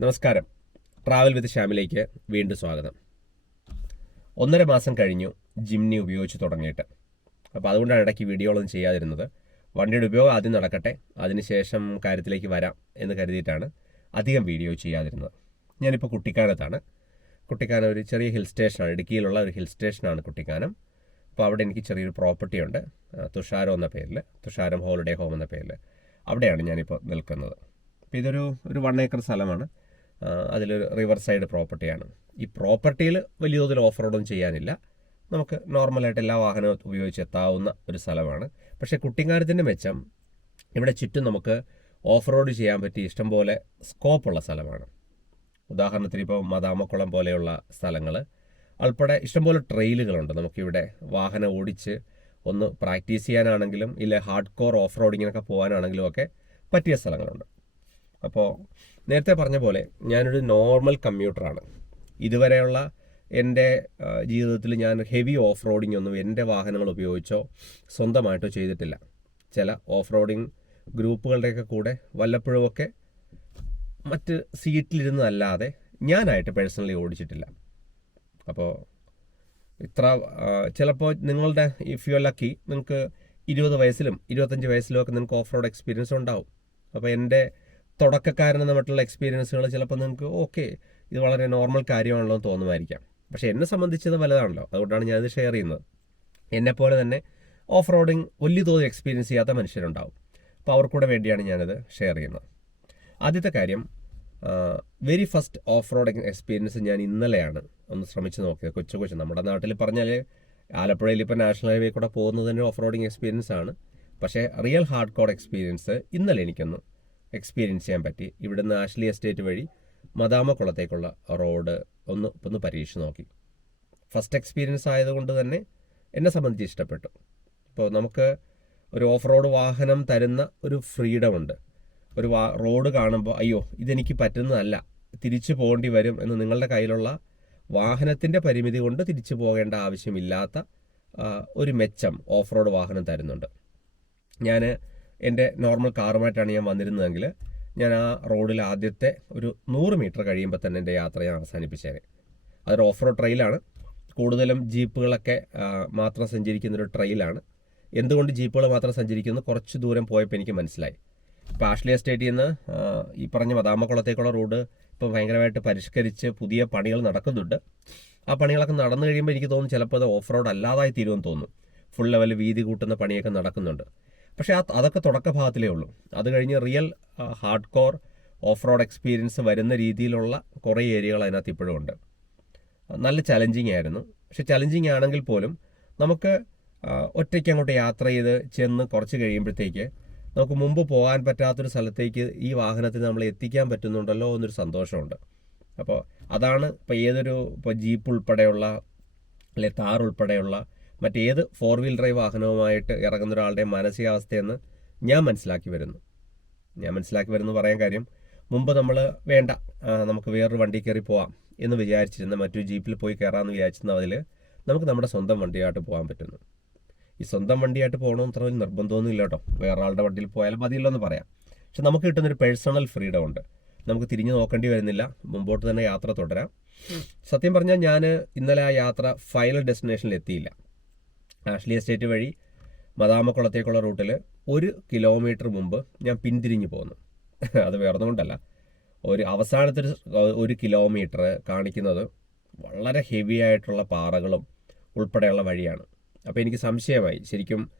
നമസ്കാരം. Travel with ശ്യാമിലേക്ക് വീണ്ടും സ്വാഗതം. ഒന്നര മാസം കഴിഞ്ഞു ജിംനി ഉപയോഗിച്ച് തുടങ്ങിയിട്ട്. അപ്പോൾ അതുകൊണ്ടാണ് ഇടയ്ക്ക് വീഡിയോകളൊന്നും ചെയ്യാതിരുന്നത്. വണ്ടിയുടെ ഉപയോഗം ആദ്യം നടക്കട്ടെ അതിനുശേഷം കാര്യത്തിലേക്ക് വരാം എന്ന് കരുതിയിട്ടാണ് അധികം വീഡിയോ ചെയ്യാതിരുന്നത്. ഞാനിപ്പോൾ കുട്ടിക്കാനത്താണ്. കുട്ടിക്കാനം ഒരു ചെറിയ ഹിൽ സ്റ്റേഷനാണ് ഇടുക്കിയിലുള്ള ഒരു ഹിൽ സ്റ്റേഷനാണ് കുട്ടിക്കാനം. അപ്പോൾ അവിടെ എനിക്ക് ചെറിയൊരു പ്രോപ്പർട്ടി ഉണ്ട് തുഷാരം എന്ന പേരിൽ തുഷാരം ഹോളിഡേ ഹോം എന്ന പേരിൽ അവിടെയാണ് ഞാനിപ്പോൾ നിൽക്കുന്നത്. അപ്പോൾ ഇതൊരു ഒരു വൺ ഏക്കർ സ്ഥലമാണ്. അതിലൊരു റിവർ സൈഡ് പ്രോപ്പർട്ടിയാണ്. ഈ പ്രോപ്പർട്ടിയിൽ വലിയ തോതിൽ ഓഫ് റോഡൊന്നും ചെയ്യാനില്ല. നമുക്ക് നോർമലായിട്ട് എല്ലാ വാഹനവും ഉപയോഗിച്ച് എത്താവുന്ന ഒരു സ്ഥലമാണ്. പക്ഷേ കുട്ടിക്കാനത്തിന്റെ മെച്ചം ഇവിടെ ചുറ്റും നമുക്ക് ഓഫ് റോഡ് ചെയ്യാൻ പറ്റിയ ഇഷ്ടംപോലെ സ്കോപ്പുള്ള സ്ഥലമാണ്. ഉദാഹരണത്തിന് ഇപ്പോൾ മദാമക്കുളം പോലെയുള്ള സ്ഥലങ്ങൾ. ഉൾപ്പെടെ ഇഷ്ടംപോലെ ട്രെയിലുകളുണ്ട്. നമുക്കിവിടെ വാഹനം ഓടിച്ച് ഒന്ന് പ്രാക്ടീസ് ചെയ്യാനാണെങ്കിലും ഇല്ല ഹാർഡ് കോർ ഓഫ് റോഡിങ്ങിനൊക്കെ പോകാനാണെങ്കിലും ഒക്കെ പറ്റിയ സ്ഥലങ്ങളുണ്ട്. അപ്പോൾ നേരത്തെ പറഞ്ഞ പോലെ ഞാനൊരു നോർമൽ കമ്പ്യൂട്ടറാണ് ഇതുവരെയുള്ള എന്റെ ജീവിതത്തിൽ ഞാൻ ഹെവി ഓഫ് റോഡിംഗ് ഒന്നും എന്റെ വാഹനങ്ങൾ ഉപയോഗിച്ചോ സ്വന്തമായിട്ടോ ചെയ്തിട്ടില്ല. ചില ഓഫ് റോഡിങ് ഗ്രൂപ്പുകളുടെയൊക്കെ കൂടെ വല്ലപ്പോഴുമൊക്കെ മറ്റ് സീറ്റിലിരുന്നതല്ലാതെ ഞാനായിട്ട് പേഴ്സണലി ഓടിച്ചിട്ടില്ല. അപ്പോൾ ഇത്ര ചിലപ്പോൾ നിങ്ങളുടെ ഇഫ് യു ലക്കി നിങ്ങൾക്ക് ഇരുപത് വയസ്സിലും ഇരുപത്തഞ്ച് വയസ്സിലും ഒക്കെ നിങ്ങൾക്ക് ഓഫ് റോഡ് എക്സ്പീരിയൻസ് ഉണ്ടാവും. അപ്പോൾ എന്റെ തുടക്കക്കാരനെന്ന മറ്റുള്ള എക്സ്പീരിയൻസുകൾ ചിലപ്പോൾ നിങ്ങൾക്ക് ഓക്കെ ഇത് വളരെ നോർമൽ കാര്യമാണല്ലോ എന്ന് തോന്നുമായിരിക്കാം. പക്ഷേ എന്നെ സംബന്ധിച്ചത് വലുതാണല്ലോ അതുകൊണ്ടാണ് ഞാനിത് ഷെയർ ചെയ്യുന്നത്. എന്നെപ്പോലെ തന്നെ ഓഫ് റോഡിങ് വലിയ തോതിൽ എക്സ്പീരിയൻസ് ചെയ്യാത്ത മനുഷ്യരുണ്ടാവും. അപ്പോൾ അവർക്കൂടെ വേണ്ടിയാണ് ഞാനിത് ഷെയർ ചെയ്യുന്നത്. ആദ്യത്തെ കാര്യം very first off road experience ഞാൻ ഇന്നലെയാണ് ഒന്ന് ശ്രമിച്ചു നോക്കിയത്. കൊച്ചു കൊച്ചു നമ്മുടെ നാട്ടിൽ പറഞ്ഞാൽ ആലപ്പുഴയിൽ ഇപ്പോൾ നാഷണൽ ഹൈവേ കൂടെ പോകുന്നതിന് ഓഫ് റോഡിങ് എക്സ്പീരിയൻസ് ആണ്. പക്ഷേ റിയൽ ഹാർഡ് കോർ എക്സ്പീരിയൻസ് ഇന്നലെ എനിക്കൊന്ന് എക്സ്പീരിയൻസ് ചെയ്യാൻ പറ്റി. ഇവിടുന്ന് ആഷ്ലി എസ്റ്റേറ്റ് വഴി മദാമക്കുളത്തേക്കുള്ള റോഡ് ഒന്ന് ഒന്ന് പരീക്ഷിച്ച് നോക്കി. ഫസ്റ്റ് എക്സ്പീരിയൻസ് ആയതുകൊണ്ട് തന്നെ എന്നെ സംബന്ധിച്ച് ഇഷ്ടപ്പെട്ടു. ഇപ്പോൾ നമുക്ക് ഒരു ഓഫ് റോഡ് വാഹനം തരുന്ന ഒരു ഫ്രീഡം ഉണ്ട്. ഒരു വാ റോഡ് കാണുമ്പോൾ അയ്യോ ഇതെനിക്ക് പറ്റുന്നതല്ല. തിരിച്ചു പോകേണ്ടി വരും എന്ന് നിങ്ങളുടെ കയ്യിലുള്ള വാഹനത്തിന്റെ പരിമിതി കൊണ്ട് തിരിച്ചു പോകേണ്ട ആവശ്യമില്ലാത്ത ഒരു മെച്ചം ഓഫ് റോഡ് വാഹനം തരുന്നുണ്ട്. ഞാൻ എന്റെ നോർമൽ കാറുമായിട്ടാണ് ഞാൻ വന്നിരുന്നതെങ്കിൽ ഞാൻ ആ റോഡിൽ ആദ്യത്തെ ഒരു നൂറ് മീറ്റർ കഴിയുമ്പോൾ തന്നെ എന്റെ യാത്ര ഞാൻ അവസാനിപ്പിച്ചേനെ. അതൊരു ഓഫ് റോഡ് ട്രെയിലാണ് കൂടുതലും ജീപ്പുകളൊക്കെ മാത്രം സഞ്ചരിക്കുന്നൊരു ട്രെയിലാണ് എന്തുകൊണ്ട് ജീപ്പുകൾ മാത്രം സഞ്ചരിക്കുന്നു? കുറച്ച് ദൂരം പോയപ്പോൾ എനിക്ക് മനസ്സിലായി. ഇപ്പോൾ ആഷ്ലി എസ്റ്റേറ്റിൽ നിന്ന് ഈ പറഞ്ഞ മദാമക്കുളത്തേക്കുള്ള റോഡ് ഇപ്പോൾ ഭയങ്കരമായിട്ട് പരിഷ്കരിച്ച് പുതിയ പണികൾ നടക്കുന്നുണ്ട്. ആ പണികളൊക്കെ നടന്നു കഴിയുമ്പോൾ എനിക്ക് തോന്നുന്നു ചിലപ്പോൾ അത് ഓഫ് റോഡ് അല്ലാതായി തീരുമെന്ന് തോന്നുന്നു ഫുൾ ലെവൽ വീതി കൂട്ടുന്ന പണിയൊക്കെ നടക്കുന്നുണ്ട്. പക്ഷേ ആ അതൊക്കെ തുടക്ക ഭാഗത്തിലേ ഉള്ളൂ. അത് കഴിഞ്ഞ് real hard core off road experience വരുന്ന രീതിയിലുള്ള കുറേ ഏരിയകൾ അതിനകത്ത് ഇപ്പോഴും ഉണ്ട്. നല്ല ചലഞ്ചിങ് ആയിരുന്നു. പക്ഷെ ചലഞ്ചിങ് ആണെങ്കിൽ പോലും നമുക്ക് ഒറ്റയ്ക്ക് അങ്ങോട്ട് യാത്ര ചെയ്ത് ചെന്ന് കുറച്ച് കഴിയുമ്പോഴത്തേക്ക് നമുക്ക് മുമ്പ് പോകാൻ പറ്റാത്തൊരു സ്ഥലത്തേക്ക് ഈ വാഹനത്തിൽ നമ്മൾ എത്തിക്കാൻ പറ്റുന്നുണ്ടല്ലോ എന്നൊരു സന്തോഷമുണ്ട്. അപ്പോൾ അതാണ് ഇപ്പോൾ ഏതൊരു ഇപ്പോൾ ജീപ്പ് ഉൾപ്പെടെയുള്ള അല്ലെ താർ ഉൾപ്പെടെയുള്ള മറ്റേത് ഫോർ വീൽ ഡ്രൈവ് വാഹനവുമായിട്ട് ഇറങ്ങുന്ന ഒരാളുടെ മാനസികാവസ്ഥയെന്ന് ഞാൻ മനസ്സിലാക്കി വരുന്നു. ഞാൻ മനസ്സിലാക്കി വരുന്നു പറയാൻ കാര്യം മുമ്പ് നമ്മൾ വേണ്ട നമുക്ക് വേറൊരു വണ്ടി കയറി പോവാം എന്ന് വിചാരിച്ചിരുന്ന മറ്റു ജീപ്പിൽ പോയി കയറാമെന്ന് വിചാരിച്ചിരുന്ന അതിൽ നമുക്ക് നമ്മുടെ സ്വന്തം വണ്ടിയായിട്ട് പോകാൻ പറ്റുന്നു. ഈ സ്വന്തം വണ്ടിയായിട്ട് പോകണമെന്ന് അത്ര വലിയ നിർബന്ധമൊന്നും ഇല്ല കേട്ടോ. വേറെ ആളുടെ വണ്ടിയിൽ പോയാലും മതിയല്ലോ എന്ന് പറയാം. പക്ഷെ നമുക്ക് കിട്ടുന്നൊരു പേഴ്സണൽ ഫ്രീഡം ഉണ്ട്. നമുക്ക് തിരിഞ്ഞു നോക്കേണ്ടി വരുന്നില്ല. മുമ്പോട്ട് തന്നെ യാത്ര തുടരാം. സത്യം പറഞ്ഞാൽ ഞാൻ ഇന്നലെ ആ യാത്ര ഫൈനൽ ഡെസ്റ്റിനേഷനിൽ എത്തിയില്ല. ആഷ്ലി എസ്റ്റേറ്റ് വഴി മദാമക്കുളത്തേക്കുള്ള റൂട്ടിൽ ഒരു കിലോമീറ്റർ മുമ്പ് ഞാൻ പിന്തിരിഞ്ഞു പോന്നു. അത് വേറൊന്നുകൊണ്ടല്ല. ഒരു അവസാനത്തെ ഒരു കിലോമീറ്റർ കാണിക്കുന്നത് വളരെ ഹെവി ആയിട്ടുള്ള പാറകളും ഉൾപ്പെടെയുള്ള വഴിയാണ്. അപ്പോൾ എനിക്ക് സംശയമായി ശരിക്കും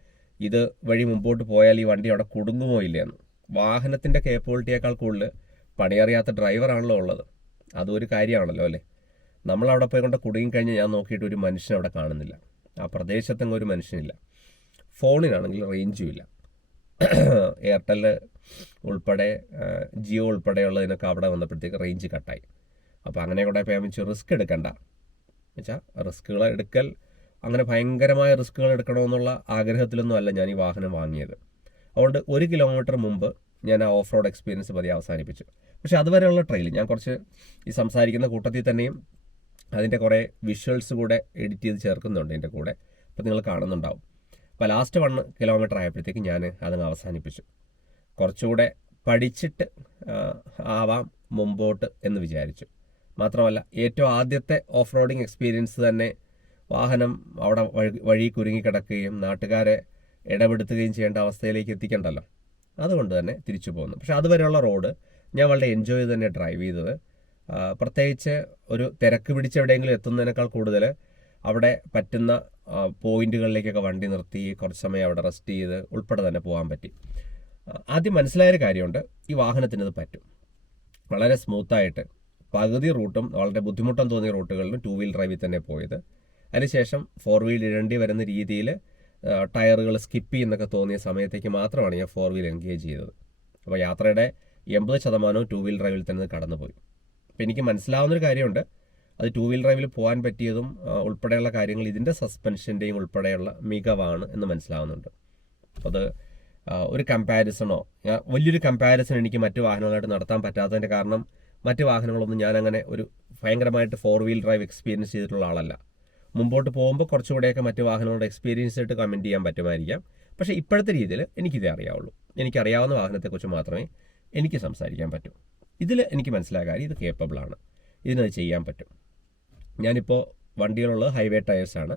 ഇത് വഴി മുമ്പോട്ട് പോയാൽ ഈ വണ്ടി അവിടെ കുടുങ്ങുമോ ഇല്ലയെന്ന്. വാഹനത്തിന്റെ കേപ്പബിലിറ്റിയേക്കാൾ കൂടുതൽ പണിയറിയാത്ത ഡ്രൈവറാണല്ലോ ഉള്ളത്. അതൊരു കാര്യമാണല്ലോ അല്ലേ? നമ്മളവിടെ പോയി കൊണ്ട് കുടുങ്ങിക്കഴിഞ്ഞ് ഞാൻ നോക്കിയിട്ട് ഒരു മനുഷ്യൻ അവിടെ കാണുന്നില്ല. ആ പ്രദേശത്തെങ്ങും ഒരു മനുഷ്യനില്ല. ഫോണിനാണെങ്കിൽ റേഞ്ചും ഇല്ല എയർടെൽ ഉൾപ്പെടെ ജിയോ ഉൾപ്പെടെയുള്ളതിനൊക്കെ അവിടെ വന്നപ്പോഴത്തേക്ക് റേഞ്ച് കട്ടായി. അപ്പോൾ അങ്ങനെ കൂടെ പേമെന്റ് റിസ്ക് എടുക്കണ്ട. എന്നുവെച്ചാൽ റിസ്ക്കുകൾ എടുക്കൽ അങ്ങനെ ഭയങ്കരമായ റിസ്ക്കുകൾ എടുക്കണമെന്നുള്ള ആഗ്രഹത്തിലൊന്നും അല്ല ഞാൻ ഈ വാഹനം വാങ്ങിയത്. അതുകൊണ്ട് ഒരു കിലോമീറ്റർ മുമ്പ് ഞാൻ ആ ഓഫ് റോഡ് എക്സ്പീരിയൻസ് പതി അവസാനിപ്പിച്ചു. പക്ഷേ അതുവരെയുള്ള ട്രെയിൽ ഞാൻ കുറച്ച് ഈ സംസാരിക്കുന്ന കൂട്ടത്തിൽ തന്നെയും അതിന്റെ കുറേ വിഷ്വൽസ് കൂടെ എഡിറ്റ് ചെയ്ത് ചേർക്കുന്നുണ്ട് എന്റെ കൂടെ. അപ്പോൾ നിങ്ങൾ കാണുന്നുണ്ടാവും. അപ്പോൾ ലാസ്റ്റ് വൺ കിലോമീറ്റർ ആയപ്പോഴത്തേക്ക് ഞാൻ അതങ്ങ് അവസാനിപ്പിച്ചു. കുറച്ചുകൂടെ പഠിച്ചിട്ട് ആവാം മുമ്പോട്ട് എന്ന് വിചാരിച്ചു. മാത്രമല്ല ഏറ്റവും ആദ്യത്തെ ഓഫ് റോഡിങ് എക്സ്പീരിയൻസ് തന്നെ വാഹനം അവിടെ വഴി വഴി കുരുങ്ങിക്കിടക്കുകയും നാട്ടുകാരെ ഇടപെടുത്തുകയും ചെയ്യേണ്ട അവസ്ഥയിലേക്ക് എത്തിക്കണ്ടല്ലോ. അതുകൊണ്ട് തന്നെ തിരിച്ചു പോകുന്നു പക്ഷെ അതുവരെയുള്ള റോഡ് ഞാൻ വളരെ എൻജോയ് തന്നെ ഡ്രൈവ് ചെയ്തത്. പ്രത്യേകിച്ച് ഒരു തിരക്ക് പിടിച്ച് എവിടെയെങ്കിലും എത്തുന്നതിനേക്കാൾ കൂടുതൽ അവിടെ പറ്റുന്ന പോയിന്റുകളിലേക്കൊക്കെ വണ്ടി നിർത്തി കുറച്ച് സമയം അവിടെ റെസ്റ്റ് ചെയ്ത് ഉൾപ്പെടെ തന്നെ പോകാൻ പറ്റി. ആദ്യം മനസ്സിലായൊരു കാര്യമുണ്ട് ഈ വാഹനത്തിന് ഇത് പറ്റും. വളരെ സ്മൂത്തായിട്ട് പകുതി റൂട്ടും വളരെ ബുദ്ധിമുട്ടം തോന്നിയ റൂട്ടുകളിലും ടു വീൽ ഡ്രൈവിൽ തന്നെ പോയത്. അതിനുശേഷം ഫോർ വീൽ ഇടേണ്ടി വരുന്ന രീതിയിൽ ടയറുകൾ സ്കിപ്പ് ചെയ്യുന്നൊക്കെ തോന്നിയ സമയത്തേക്ക് മാത്രമാണ് ഞാൻ ഫോർ വീൽ എൻഗേജ് ചെയ്തത്. അപ്പോൾ യാത്രയുടെ എൺപത് ശതമാനവും ടു വീൽ ഡ്രൈവിൽ തന്നെ കടന്നുപോയി. അപ്പോൾ എനിക്ക് മനസ്സിലാവുന്നൊരു കാര്യമുണ്ട്. അത് ടൂ വീൽ ഡ്രൈവിൽ പോകാൻ പറ്റിയതും ഉൾപ്പെടെയുള്ള കാര്യങ്ങൾ ഇതിന്റെ സസ്പെൻഷന്റെയും ഉൾപ്പെടെയുള്ള മികവാണ് എന്ന് മനസ്സിലാവുന്നുണ്ട്. അത് ഒരു കമ്പാരിസണോ വലിയൊരു കമ്പാരിസൺ എനിക്ക് മറ്റു വാഹനങ്ങളായിട്ട് നടത്താൻ പറ്റാത്തതിന്റെ കാരണം മറ്റ് വാഹനങ്ങളൊന്നും ഞാനങ്ങനെ ഒരു ഭയങ്കരമായിട്ട് ഫോർ വീൽ ഡ്രൈവ് എക്സ്പീരിയൻസ് ചെയ്തിട്ടുള്ള ആളല്ല. മുമ്പോട്ട് പോകുമ്പോൾ കുറച്ചുകൂടെയൊക്കെ മറ്റ് വാഹനങ്ങളുടെ എക്സ്പീരിയൻസ് ആയിട്ട് കമന്റ് ചെയ്യാൻ പറ്റുമായിരിക്കാം. പക്ഷേ ഇപ്പോഴത്തെ രീതിയിൽ എനിക്കിതേ അറിയാവുള്ളൂ. എനിക്കറിയാവുന്ന വാഹനത്തെക്കുറിച്ച് മാത്രമേ എനിക്ക് സംസാരിക്കാൻ പറ്റൂ. ഇതിൽ എനിക്ക് മനസ്സിലായ കാര്യം ഇത് കേപ്പബിൾ ആണ്. ഇതിനത് ചെയ്യാൻ പറ്റും. ഞാനിപ്പോൾ വണ്ടികളുള്ളത് ഹൈവേ ടയേഴ്സാണ്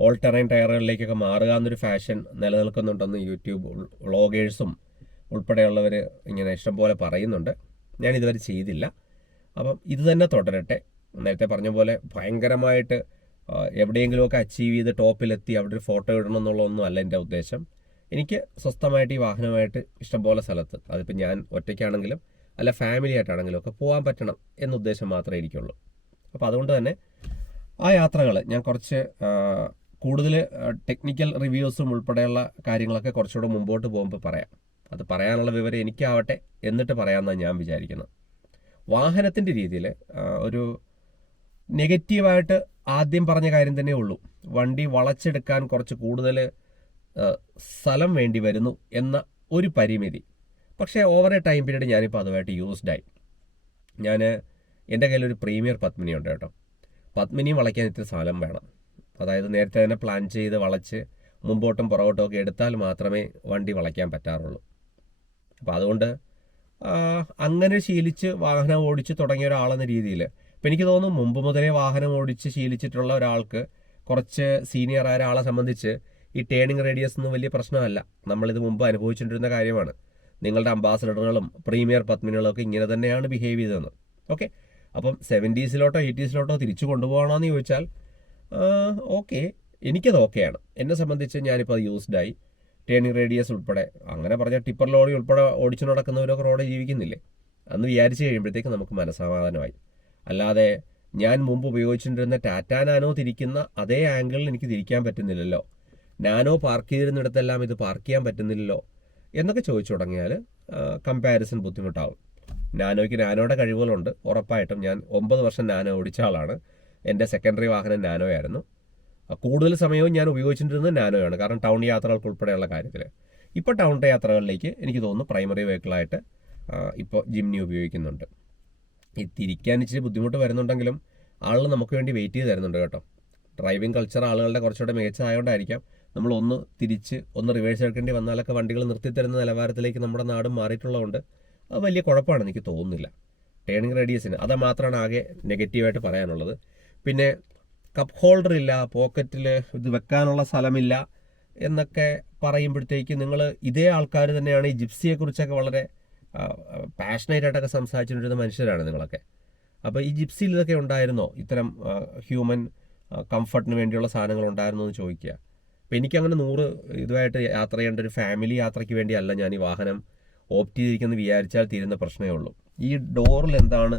ഓൾ ടെറൈൻ ടയറുകളിലേക്കൊക്കെ മാറുക എന്നൊരു ഫാഷൻ നിലനിൽക്കുന്നുണ്ടെന്ന് യൂട്യൂബ് വ്ളോഗേഴ്സും ഉൾപ്പെടെയുള്ളവർ ഇങ്ങനെ ഇഷ്ടംപോലെ പറയുന്നുണ്ട്. ഞാൻ ഇതുവരെ ചെയ്തില്ല. അപ്പം ഇത് തന്നെ തുടരട്ടെ. നേരത്തെ പറഞ്ഞ പോലെ ഭയങ്കരമായിട്ട് എവിടെയെങ്കിലുമൊക്കെ അച്ചീവ് ചെയ്ത് ടോപ്പിലെത്തി അവിടെ ഒരു ഫോട്ടോ ഇടണം എന്നുള്ളതൊന്നും അല്ല എന്റെ ഉദ്ദേശം. എനിക്ക് സ്വസ്ഥമായിട്ട് ഈ വാഹനമായിട്ട് ഇഷ്ടംപോലെ സ്ഥലത്ത് അതിപ്പോൾ ഞാൻ ഒറ്റയ്ക്കാണെങ്കിലും അല്ല ഫാമിലി ആയിട്ടാണെങ്കിലും ഒക്കെ പോകാൻ പറ്റണം എന്ന ഉദ്ദേശം മാത്രമേ എനിക്കുള്ളൂ. അപ്പോൾ അതുകൊണ്ട് തന്നെ ആ യാത്രകൾ ഞാൻ കുറച്ച് കൂടുതൽ ടെക്നിക്കൽ റിവ്യൂസും ഉൾപ്പെടെയുള്ള കാര്യങ്ങളൊക്കെ കുറച്ചുകൂടെ മുമ്പോട്ട് പോകുമ്പോൾ പറയാം. അത് പറയാനുള്ള വിവരം എനിക്കാവട്ടെ എന്നിട്ട് പറയാമെന്നാണ് ഞാൻ വിചാരിക്കുന്നത് വാഹനത്തിന്റെ രീതിയിൽ ഒരു നെഗറ്റീവായിട്ട് ആദ്യം പറഞ്ഞ കാര്യം തന്നെ ഉള്ളൂ. വണ്ടി വളച്ചെടുക്കാൻ കുറച്ച് കൂടുതൽ സ്ഥലം വേണ്ടി വരുന്നു എന്ന ഒരു പരിമിതി. പക്ഷേ ഓവർ എ ടൈം പീരീഡ് ഞാനിപ്പോൾ അതുമായിട്ട് യൂസ്ഡ് ആയി. ഞാൻ എന്റെ കയ്യിലൊരു പ്രീമിയർ പത്മിനി ഉണ്ട് കേട്ടോ. പത്മിനിയും വളയ്ക്കാൻ ഇത്തിരി സ്ഥലം വേണം. അതായത് നേരത്തെ തന്നെ പ്ലാൻ ചെയ്ത് വളച്ച് മുമ്പോട്ടും പുറകോട്ടും ഒക്കെ എടുത്താൽ മാത്രമേ വണ്ടി വളയ്ക്കാൻ പറ്റാറുള്ളൂ. അപ്പോൾ അതുകൊണ്ട് അങ്ങനെ ശീലിച്ച് വാഹനം ഓടിച്ച് തുടങ്ങിയ ഒരാളെന്ന രീതിയിൽ ഇപ്പം എനിക്ക് തോന്നുന്നു മുമ്പ് മുതലേ വാഹനം ഓടിച്ച് ശീലിച്ചിട്ടുള്ള ഒരാൾക്ക് കുറച്ച് സീനിയർ ആയ ഒരാളെ സംബന്ധിച്ച് ഈ ടേണിംഗ് റേഡിയസ് ഒന്നും വലിയ പ്രശ്നമല്ല. നമ്മളിത് മുമ്പ് അനുഭവിച്ചുകൊണ്ടിരുന്ന കാര്യമാണ്. നിങ്ങളുടെ അംബാസഡറുകളും പ്രീമിയർ പത്മിനികളും ഒക്കെ ഇങ്ങനെ തന്നെയാണ് ബിഹേവ് ചെയ്തതെന്ന്. ഓക്കെ അപ്പം സെവന്റീസിലോട്ടോ എയ്റ്റീസിലോട്ടോ തിരിച്ചു കൊണ്ടുപോകണമെന്ന് ചോദിച്ചാൽ ഓക്കെ എനിക്കത് ഓക്കെയാണ് എന്നെ സംബന്ധിച്ച് ഞാനിപ്പോൾ അത് യൂസ്ഡായി ടേണിംഗ് റേഡിയസ് ഉൾപ്പെടെ അങ്ങനെ പറഞ്ഞ ടിപ്പർ ലോറി ഉൾപ്പെടെ ഓടിച്ചു നടക്കുന്നവരൊക്കെ റോഡിൽ ജീവിക്കുന്നില്ലേ? അന്ന് വിചാരിച്ചു കഴിയുമ്പോഴത്തേക്ക് നമുക്ക് മനസ്സമാധാനമായി. അല്ലാതെ ഞാൻ മുമ്പ് ഉപയോഗിച്ചുകൊണ്ടിരുന്ന ടാറ്റ നാനോ തിരിക്കുന്ന അതേ ആംഗിളിൽ എനിക്ക് തിരിക്കാൻ പറ്റുന്നില്ലല്ലോ. നാനോ പാർക്ക് ചെയ്തിരുന്നിടത്തെല്ലാം ഇത് പാർക്ക് ചെയ്യാൻ പറ്റുന്നില്ലല്ലോ. എന്നൊക്കെ ചോദിച്ചു തുടങ്ങിയാൽ കമ്പാരിസൺ ബുദ്ധിമുട്ടാവും. നാനോയ്ക്ക് നാനോയുടെ കഴിവുകളുണ്ട്. ഉറപ്പായിട്ടും ഞാൻ ഒമ്പത് വർഷം നാനോ ഓടിച്ച ആളാണ്. എന്റെ സെക്കൻഡറി വാഹനം നാനോ ആയിരുന്നു കൂടുതൽ സമയവും ഞാൻ ഉപയോഗിച്ചിട്ടിരുന്നത് നാനോയാണ്. കാരണം ടൗൺ യാത്രകൾക്ക് ഉൾപ്പെടെയുള്ള കാര്യത്തിൽ ഇപ്പോൾ ടൗൺ യാത്രകളിലേക്ക് എനിക്ക് തോന്നുന്നു പ്രൈമറി വെഹിക്കിളായിട്ട് ഇപ്പോൾ ജിംനി ഉപയോഗിക്കുന്നുണ്ട്. ഈ തിരിക്കാൻ ഇച്ചിരി ബുദ്ധിമുട്ട് വരുന്നുണ്ടെങ്കിലും ആളുകൾ നമുക്ക് വേണ്ടി വെയിറ്റ് ചെയ്ത് തരുന്നുണ്ട് കേട്ടോ. ഡ്രൈവിംഗ് കൾച്ചർ ആളുകളുടെ കുറച്ചുകൂടെ മികച്ചതായതുകൊണ്ടായിരിക്കാം നമ്മൾ ഒന്ന് തിരിച്ച് ഒന്ന് റിവേഴ്സ് എടുക്കേണ്ടി വന്നാലൊക്കെ വണ്ടികൾ നിർത്തിത്തരുന്ന നിലവാരത്തിലേക്ക് നമ്മുടെ നാടും മാറിയിട്ടുള്ളതുകൊണ്ട് അത് വലിയ കുഴപ്പമാണ് എനിക്ക് തോന്നുന്നില്ല. ടേണിംഗ് റേഡിയസിന് അത് മാത്രമാണ് ആകെ നെഗറ്റീവായിട്ട് പറയാനുള്ളത്. പിന്നെ കപ്പ് ഹോൾഡർ ഇല്ല പോക്കറ്റിൽ ഇത് വെക്കാനുള്ള സ്ഥലമില്ല എന്നൊക്കെ പറയുമ്പോഴത്തേക്ക് നിങ്ങൾ ഇതേ ആൾക്കാർ തന്നെയാണ് ഈ ജിപ്സിയെക്കുറിച്ചൊക്കെ വളരെ പാഷനേറ്റ് ആയിട്ടൊക്കെ സംസാരിച്ചുകൊണ്ടിരുന്ന മനുഷ്യരാണ് നിങ്ങളൊക്കെ. അപ്പോൾ ഈ ജിപ്സിയിൽ ഇതൊക്കെ ഉണ്ടായിരുന്നോ? ഇത്തരം ഹ്യൂമൻ കംഫർട്ടിന് വേണ്ടിയുള്ള സാധനങ്ങൾ ഉണ്ടായിരുന്നോ എന്ന് ചോദിക്കുക. അപ്പോൾ എനിക്കങ്ങനെ നൂറ് ഇതുമായിട്ട് യാത്ര ചെയ്യേണ്ട ഒരു ഫാമിലി യാത്രയ്ക്ക് വേണ്ടിയല്ല ഞാൻ ഈ വാഹനം ഓപ്റ്റ് ചെയ്തിരിക്കുന്നത് വിചാരിച്ചാൽ തീരുന്ന പ്രശ്നമേ ഉള്ളൂ. ഈ ഡോറിൽ എന്താണ്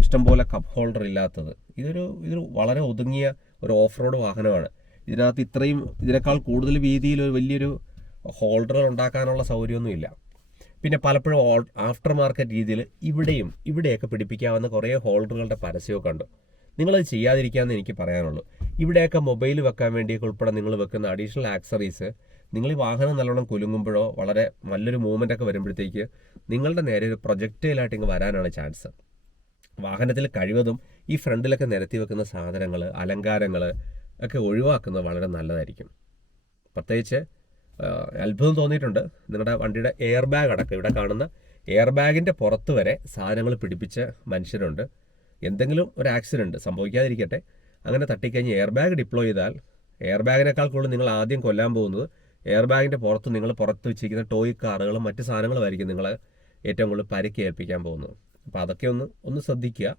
ഇഷ്ടംപോലെ കപ്പ് ഹോൾഡർ ഇല്ലാത്തത്. ഇതൊരു ഇതൊരു വളരെ ഒതുങ്ങിയ ഒരു ഓഫ് റോഡ് വാഹനമാണ്. ഇതിനകത്ത് ഇത്രയും ഇതിനേക്കാൾ കൂടുതൽ വീതിയിൽ ഒരു വലിയൊരു ഹോൾഡർ ഉണ്ടാക്കാനുള്ള സൗകര്യമൊന്നുമില്ല പിന്നെ പലപ്പോഴും ആഫ്റ്റർ മാർക്കറ്റ് രീതിയിൽ ഇവിടെയും ഇവിടെയൊക്കെ പിടിപ്പിക്കാവുന്ന കുറേ ഹോൾഡറുകളുടെ പരസ്യമൊക്കെ ഉണ്ട് നിങ്ങളത് ചെയ്യാതിരിക്കാമെന്ന് എനിക്ക് പറയാനുള്ളൂ. ഇവിടെയൊക്കെ മൊബൈൽ വെക്കാൻ വേണ്ടിയൊക്കെ ഉൾപ്പെടെ നിങ്ങൾ വെക്കുന്ന അഡീഷണൽ ആക്സറീസ് നിങ്ങൾ ഈ വാഹനം നല്ലോണം കുലുങ്ങുമ്പോഴോ വളരെ നല്ലൊരു മൂവ്മെന്റ് ഒക്കെ വരുമ്പോഴത്തേക്ക് നിങ്ങളുടെ നേരെ ഒരു പ്രൊജക്റ്റൈലായിട്ട് ഇങ്ങ് വരാനാണ് ചാൻസ് വാഹനത്തിൽ കഴിവതും ഈ ഫ്രണ്ടിലൊക്കെ നിരത്തി വെക്കുന്ന സാധനങ്ങൾ അലങ്കാരങ്ങൾ ഒക്കെ ഒഴിവാക്കുന്നത് വളരെ നല്ലതായിരിക്കും. പ്രത്യേകിച്ച് അത്ഭുതം തോന്നിയിട്ടുണ്ട്. നിങ്ങളുടെ വണ്ടിയുടെ എയർ ബാഗ് അടക്കം. ഇവിടെ കാണുന്ന എയർ ബാഗിന്റെ പുറത്ത് വരെ സാധനങ്ങൾ പിടിപ്പിച്ച മനുഷ്യരുണ്ട്. എന്തെങ്കിലും ഒരു ആക്സിഡന്റ് സംഭവിക്കാതിരിക്കട്ടെ. അങ്ങനെ തട്ടിക്കഴിഞ്ഞ് എയർ ബാഗ് ഡിപ്ലോയ് ചെയ്താൽ എയർ ബാഗിനേക്കാൾ കൂടുതൽ നിങ്ങൾ ആദ്യം കൊല്ലാൻ പോകുന്നത് എയർ ബാഗിന്റെ പുറത്ത് നിങ്ങൾ പുറത്ത് വെച്ചിരിക്കുന്ന ടോയ് കാറുകളും മറ്റ് സാധനങ്ങളുമായിരിക്കും നിങ്ങളെ ഏറ്റവും കൂടുതൽ പരിക്ക് ഏൽപ്പിക്കാൻ പോകുന്നത്. അപ്പോൾ അതൊക്കെ ഒന്ന് ഒന്ന് ശ്രദ്ധിക്കുക.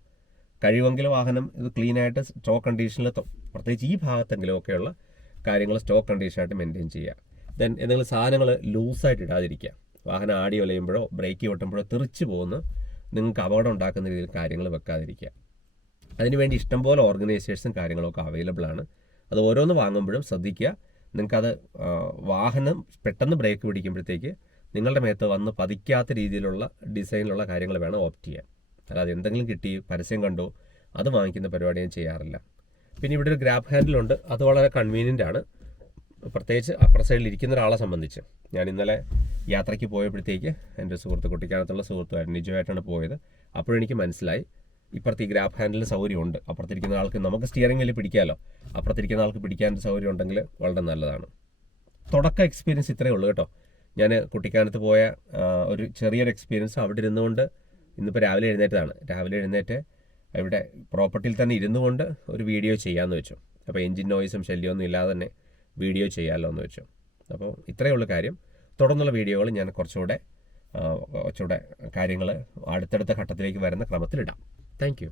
കഴിവെങ്കിൽ വാഹനം ഇത് ക്ലീനായിട്ട് സ്റ്റോക്ക് കണ്ടീഷനിൽ പ്രത്യേകിച്ച് ഈ ഭാഗത്തെങ്കിലും ഒക്കെയുള്ള കാര്യങ്ങൾ സ്റ്റോക്ക് കണ്ടീഷനായിട്ട് മെയിന്റെയിൻ ചെയ്യുക. ദെൻ എന്തെങ്കിലും സാധനങ്ങൾ ലൂസായിട്ട് ഇടാതിരിക്കുക. വാഹനം ആടി ഒലയുമ്പോഴോ ബ്രേക്ക് പൊട്ടുമ്പോഴോ തെറിച്ച് പോകുന്ന നിങ്ങൾക്ക് അപകടം ഉണ്ടാക്കുന്ന രീതിയിൽ കാര്യങ്ങൾ വെക്കാതിരിക്കുക. അതിനുവേണ്ടി ഇഷ്ടംപോലെ ഓർഗനൈസേഷനും കാര്യങ്ങളൊക്കെ അവൈലബിൾ ആണ്. അത് ഓരോന്ന് വാങ്ങുമ്പോഴും ശ്രദ്ധിക്കുക. നിങ്ങൾക്കത് വാഹനം പെട്ടെന്ന് ബ്രേക്ക് പിടിക്കുമ്പോഴത്തേക്ക് നിങ്ങളുടെ മേത്ത് വന്ന് പതിക്കാത്ത രീതിയിലുള്ള ഡിസൈനിലുള്ള കാര്യങ്ങൾ വേണം ഓപ്റ്റ് ചെയ്യാൻ. അല്ലാതെ എന്തെങ്കിലും കിട്ടി പരസ്യം കണ്ടോ അത് വാങ്ങിക്കുന്ന പരിപാടി ഞാൻ ചെയ്യാറില്ല. പിന്നെ ഇവിടെ ഒരു ഗ്രാബ് ഹാൻഡിലുണ്ട് അത് വളരെ കൺവീനിയന്റ് ആണ്. പ്രത്യേകിച്ച് അപ്പർ സൈഡിൽ ഇരിക്കുന്ന ഒരാളെ സംബന്ധിച്ച്. ഞാൻ ഇന്നലെ യാത്രയ്ക്ക് പോയപ്പോഴത്തേക്ക് എന്റെ സുഹൃത്ത് കുട്ടിക്കാനത്തുള്ള സുഹൃത്തുമായിട്ട് നിജമായിട്ടാണ് പോയത്. അപ്പോഴെനിക്ക് മനസ്സിലായി ഇപ്പുറത്ത് ഈ ഗ്രാബ് ഹാൻഡിൽ സൗകര്യമുണ്ട്. അപ്പുറത്തിരിക്കുന്ന ആൾക്ക് നമുക്ക് സ്റ്റിയറിംഗ് വലിയ പിടിക്കാമല്ലോ അപ്പുറത്തിരിക്കുന്ന ആൾക്ക് പിടിക്കാൻ സൗകര്യം ഉണ്ടെങ്കിൽ വളരെ നല്ലതാണ്. തുടക്ക എക്സ്പീരിയൻസ് ഇത്രയേ ഉള്ളൂ കേട്ടോ. ഞാൻ കുട്ടിക്കാനത്ത് പോയ ഒരു ചെറിയൊരു എക്സ്പീരിയൻസ് അവിടെ ഇരുന്നുകൊണ്ട് ഇന്നിപ്പോൾ രാവിലെ എഴുന്നേറ്റതാണ്. രാവിലെ എഴുന്നേറ്റ് ഇവിടെ പ്രോപ്പർട്ടിയിൽ തന്നെ ഇരുന്നുകൊണ്ട് ഒരു വീഡിയോ ചെയ്യാമെന്ന് വെച്ചു. അപ്പോൾ എൻജിൻ നോയിസും ശല്യമൊന്നും ഇല്ലാതെ തന്നെ വീഡിയോ ചെയ്യാമല്ലോ എന്ന് വെച്ചു. അപ്പോൾ ഇത്രയേ ഉള്ളൂ കാര്യം. തുടർന്നുള്ള വീഡിയോകൾ ഞാൻ കുറച്ചുകൂടെ കുറച്ചുകൂടെ കാര്യങ്ങൾ അടുത്തടുത്ത ഘട്ടത്തിലേക്ക് വരുന്ന ക്രമത്തിലിടാം. താങ്ക്